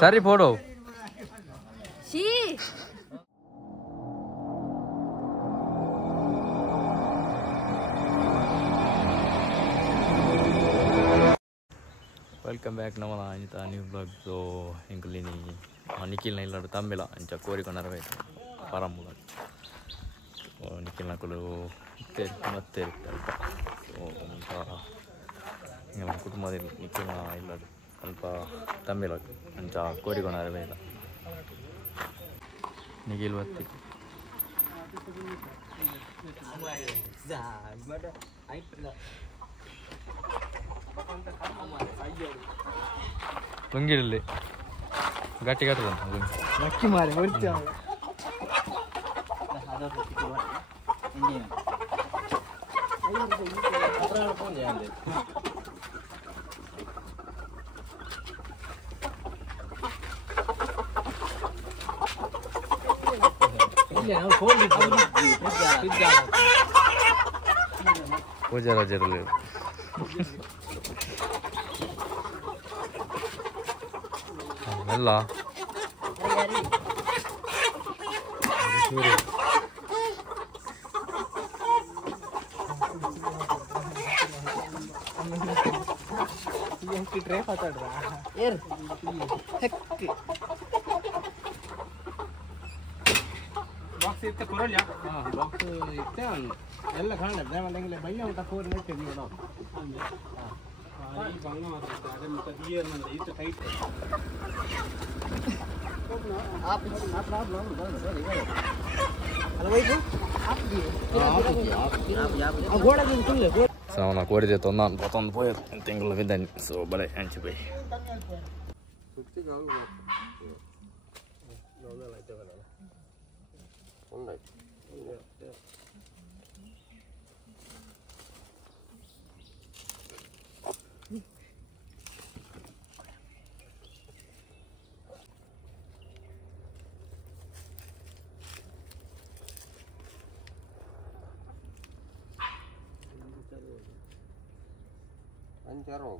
सारी photo welcome back नमला अंता new blog तो इंकली Nikhil इल्लाड तंबिला अंचा कोरिकोनरवे पारम blog Nikhil नकलु ಮತ್ತೆ ನಮ್ಮ ಕುಟುಂಬದಲ್ಲಿ ನಿಖಿಲ್ ಇಲ್ಲ ಸ್ವಲ್ಪ ತಮ್ಮಿಲ ಅಂಚ ಕೋರಿಕೊಣರವೇ ಇಲ್ಲ ನಿಖಿಲ್ ಬತ್ತಿ ಲುಂಗಿರಲ್ಲಿ ಗಟ್ಟಿ ಕಟ್ಟದಂತ ಲಕ್ಕಿ ಮಾರಿ ಹೊರ್ತಿ जरा जरा ले मेला ट्रैक आता यार ಬಾಕ್ಸ್ ಇತ್ತೆ ಕೊರಲ್ಲ ಬಾಕ್ಸ್ ಇತ್ತೆ ಎಲ್ಲ ಕಾಣಲ್ಲ ದೇವಲಿಂಗಲೆ ಬಯ್ಯ ಉಂಟ ಕೋರ್ ನೆಟ್ಟೆ ನೋಡು ಈ ಬಂಗ ಮಾತ್ರ ಅದೇ ಮತ್ತೆ ಇಯರ್ ನಂದ ಇತ್ತು ಟೈಟ್ आप प्रॉब्लम सॉरी हेलो भाई आप घोड़ा दिन तुम ले सावना कोरिदे तो ನಾನು ಮತ್ತೊಂದು ಪೋಯ ತಿಂಗಳು ವಿದನ್ ಸೋ ಬಳೆ ಹಂಚಿ ಬೈ ಸುತ್ತಿ ಗಾಳು ನೋಡಲ್ಲ ಐತೆ ಬರಲ್ಲ ಒಂದೈತೆ अंचारो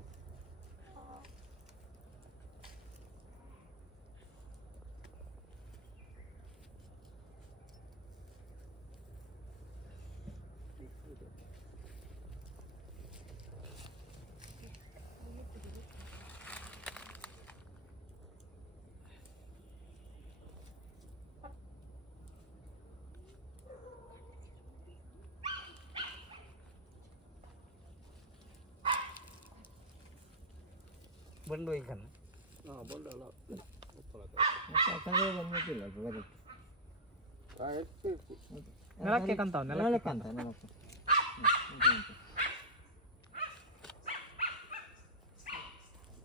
बंडो ही खाना हाँ बंडो ला कंगे बंडो की ला बंडो नलक के कंता नलक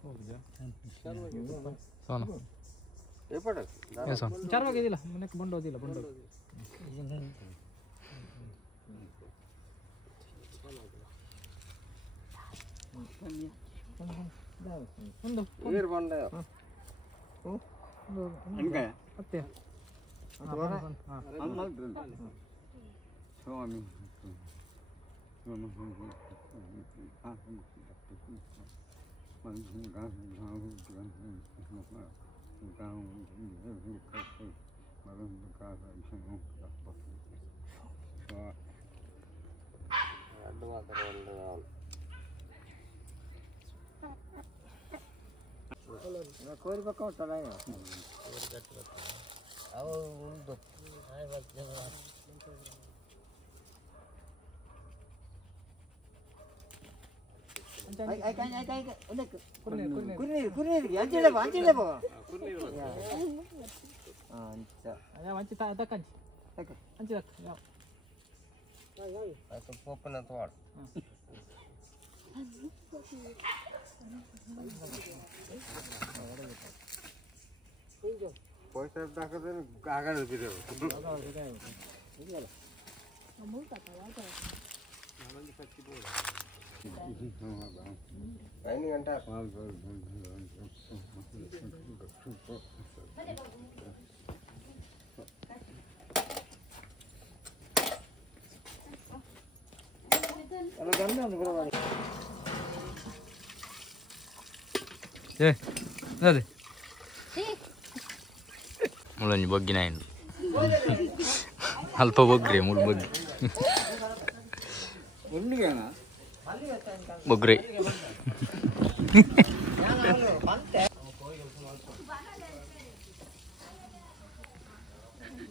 हो गया सोना ये पड़ ये सोना 4 बजे दिला मैंने बंडो दिला बंडो ಒಂದು ನೀರು ಬಂದ ಹಂಗೆ ಮತ್ತೆ ಸ್ವಾಮಿ कोई बका चलाएगा आओ दो आए बात जवाब आई उन्हें कुरनी अंचले बो अच्छा या मंची तकन अंची तक या तो पोपना तोड़ पैसा दाखवते आगार भिडियो ट्रेनिंग घंटा ಅದೇ ಮುಳ್ಳಂಜಿ ಬಗ್ಗಿನ ಏನು ಅಲ್ಪ ಬಗ್ರಿ ಮುಳ್ಳು ಬಗ್ಗಿ ಬಗ್ರಿ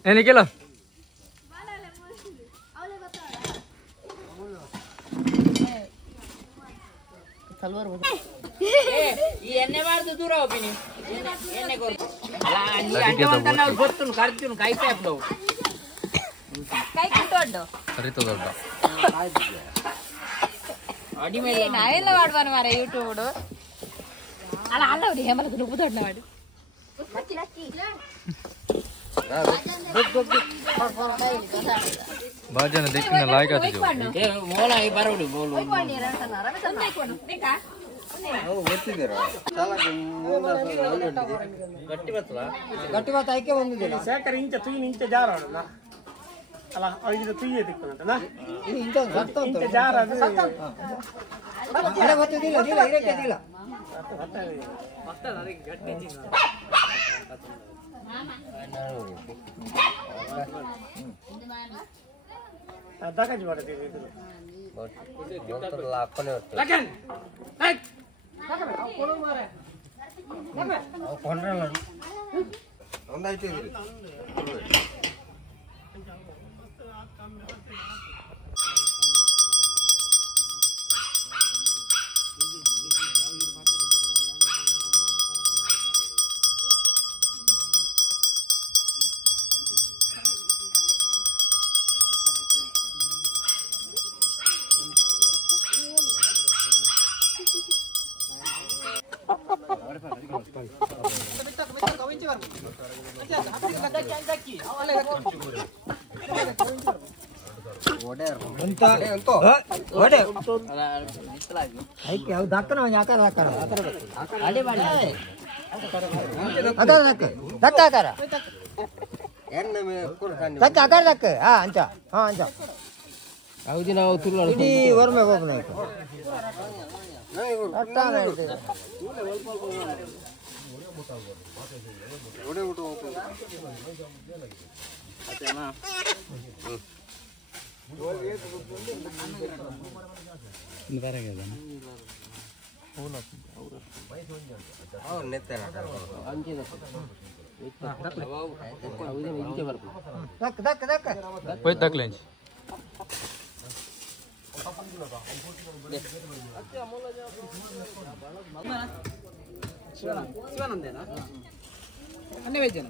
ಏನಕ್ಕೆಲ್ಲ ಎಣ್ಣೆ ಮಾಡ್ದು ದೂರ ಹೋಗ್ತೀನಿ ಎಣ್ಣೆ ಗೊತ್ತು ಕರ್ತೀನಿ ಕೈ ಪ್ಯಾಪ್ಲವು ಕೈ ಕಿತ್ತೊಡ್ಡು ಸರಿತ ದೊಡ್ಡ ಅಡಿ ಮೇಲೆ ನಾವೆಲ್ಲ ಮಾಡ್ಬಾರ ಮಾರ ಯೂಟ್ಯೂಬ್ ಅಲ್ಲ ಅಲ್ಲ ಅವ್ರು ಹೇಮಲದ ನುಗ್ಗು ದೊಡ್ಡ ಮಾಡಿ ಬಾಜನ ದಿಕ್ಕಿನ ಲಾಯ್ಕ ಮೋಲ ಬರೋಡು ಬೋಲು ಗಟ್ಟಿ ಬತ್ತ ಐಕೆ ಬಂದಿದ್ದಿಲ್ಲ ಸೇಕರ ಇಂಚ ತುಯ್ಯಿನ ಇಂಚ ಜಾರ ಅಲ್ಲ ಐದು ತುಯ್ಯೆ ತಿಕ್ಕಂತನ ಇಂಚ ಇಂಚ ಜಾರ ಅದು ಗೊತ್ತಿದ್ದಿಲ್ಲ ಇಲ್ಲ ಇರಕ್ಕಿಲ್ಲ ದಗಜ್ ಬರ್ತದೆ ಇದು ಹೋಯ್ತು ತಕ್ಲೆ ಶಿವಾನಂದೇನಾ ಅನ್ನೇ ವೇಜನ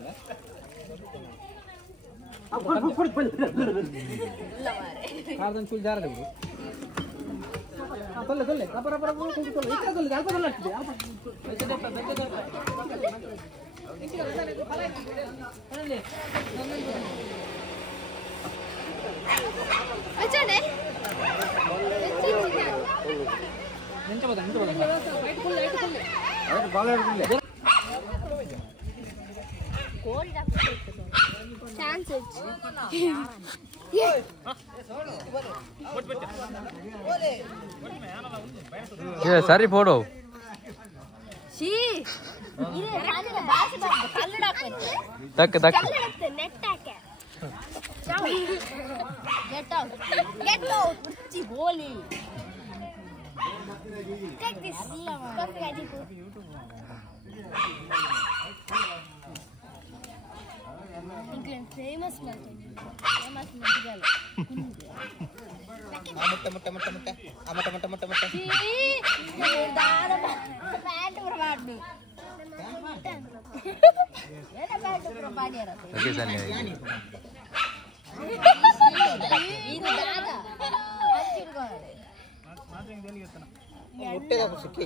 ಕಾರ್ದನ್ ಫುಲ್ ಜಾರದೆ ಬಿಡು ತೊಲ್ಲೆ ತೊಲ್ಲೆ ಪರ ಪರ ತೊಲ್ಲೆ ಇಕ್ಕ ತೊಲ್ಲೆ ಅಲ್ಪ ತೊಲ್ಲೆ ಆಗ್ತಿದೆ ಅಚ್ಚನೆ ಎಂತ ಬದ ಲೈಟ್ ಫುಲ್ ಲೈಟ್ ಫುಲ್ ಅರೆ ಬಾಲ ಹಿಡಿದಿಲ್ಲ ಕೋಲ್ಡ್ ಚಾನ್ಸ್ ये सारी फोटो शी ಇದೆ ರಾಜನ ಭಾಷೆ ಬಂದು ಕಲ್ಲಡಾಕತ್ತೆ तक तक ಕಲ್ಲಡತ್ತೆ ನೆಟ್ಟಾಕೆ ಗೆಟ್ ಔಟ್ ಕುರ್ಚಿ ಬೋಲಿ ಟೇಕ್ ದಿಸ್ ಕಾಫಿ ಆದಿತು ಈಗ ಫೇಮಸ್ ಮಾಡ್ತೀವಿ ಮುಟ್ಟೆ ಸಿಕ್ಕಿ